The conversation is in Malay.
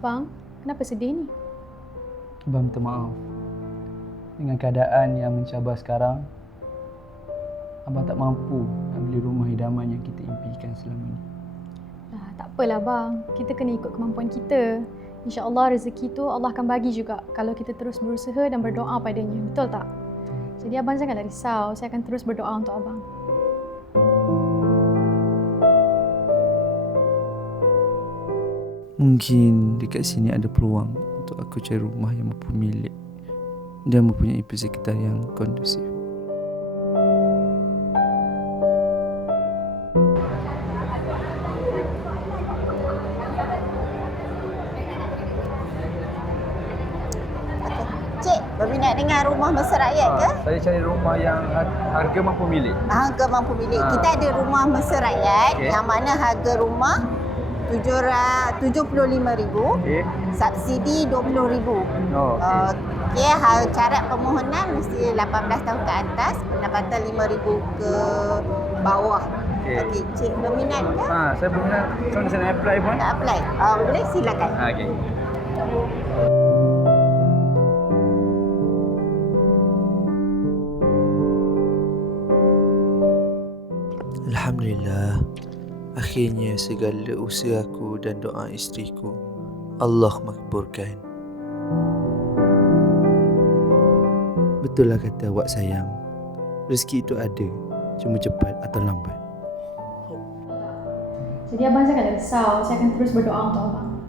Bang, kenapa sedih ni? Abang minta maaf. Dengan keadaan yang mencabar sekarang, abang tak mampu nak beli rumah idaman yang kita impikan selama ini. Tak apalah bang, kita kena ikut kemampuan kita. InsyaAllah rezeki tu Allah akan bagi juga kalau kita terus berusaha dan berdoa padanya, betul tak? Jadi abang janganlah risau, saya akan terus berdoa untuk abang. Mungkin dekat sini ada peluang untuk aku cari rumah yang berpemilik dan mempunyai persekitaran yang kondusif. Cik, berminat dengan rumah mesra rakyat ke? Saya cari rumah yang harga mampu milik. Harga mampu milik. Kita ada rumah mesra rakyat yang mana harga rumah RM75,000, subsidi RM20,000. Okey, syarat permohonan mesti 18 tahun ke atas, pendapatan RM5,000 ke bawah. Okey, cik berminat ke? Saya berminat. Macam mana saya nak apply pun? Nak apply? Boleh, silakan. Okey. Alhamdulillah, akhirnya segala usaha aku dan doa isteriku Allah makbulkan. Betul lah kata awak sayang, rezeki itu ada, cuma cepat atau lambat. Jadi abang janganlah risau, saya akan terus berdoa untuk abang.